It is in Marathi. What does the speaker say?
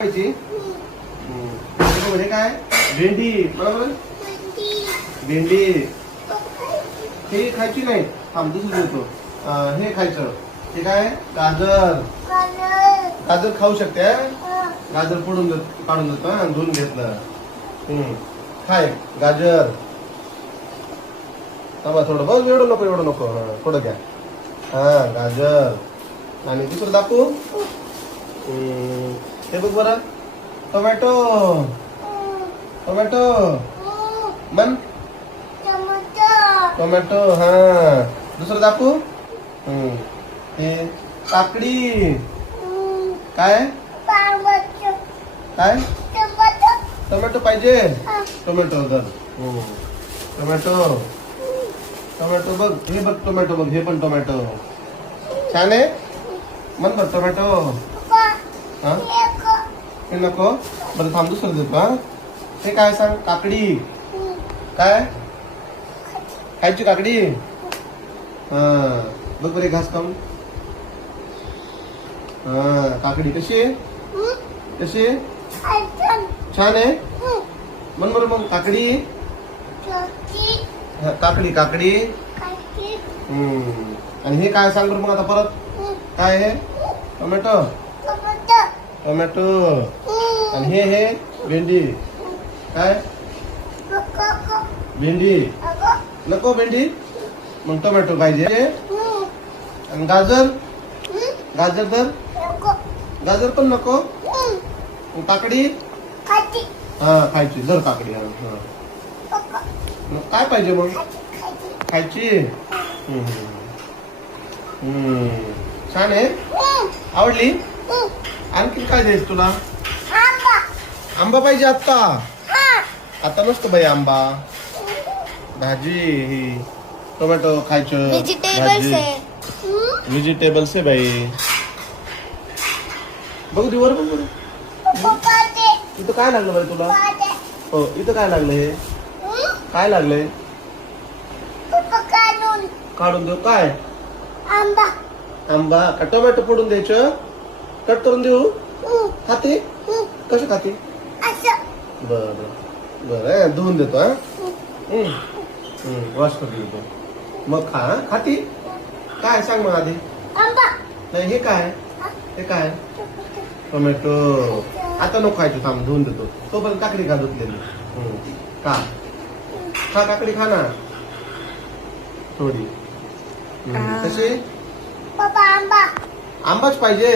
म्हणजे काय भेंडी बरोबर भेंडी हे खायची नाही थांब दुसरं देतो हे खायचं हे काय गाजर गाजर खाऊ शकते गाजर फोडून काढून देतो धुवून घेतलं खाय गाजर थांबा थोडं बस एवढं नको थोडं घ्या हा गाजर आणि दुसरं दाखवू हे बघ बरं टोमॅटो टोमॅटो मन टोमॅटो हा दुसरं दाखवू हे काकडी काय काय टोमॅटो पाहिजे टोमॅटो टोमॅटो टोमॅटो बघ हे बघ टोमॅटो बघ हे पण टोमॅटो छान आहे मन बघ टोमॅटो हा हे नको बरं थांब दुसरं देतो हा हे काय सांग काकडी काय खायची काकडी हा बघ बरे घास खाऊन हा काकडी कशी आहे कशी आहे छान आहे म्हण बरं मग काकडी काकडी काकडी आणि हे काय सांग बरं मग आता परत काय आहे टोमॅटो टोमॅटो आणि हे भेंडी काय भेंडी नको भेंडी मग टोमॅटो पाहिजे आणि गाजर गाजर तर गाजर पण नको मग काकडी हा खायची जर काकडी हा मग काय पाहिजे मग खायची छान आहे आवडली आणखी काय द्यायच तुला आंबा पाहिजे आता नसतो बाई आंबा भाजी ही टोमॅटो खायचं व्हेजिटेबल्स आहे बाई बघू दे वर बघू इथं काय लागलं बाई तुला हो इथं काय लागलं हे काय लागलंय काढून देऊ काय आंबा आंबा का टोमॅटो फोडून द्यायचं कट करून देऊ खाते कसं खाते बर बर धुवून देतो हा वॉश करून देतो मग खा खाती काय सांग मग आधी नाही हे काय हे काय टोमॅटो आता नको खायचं थांब धुवून देतो तोपर्यंत काकडी खा धुतलेली खा खा काकडी खा ना थोडी कशी आंबा आंबाच पाहिजे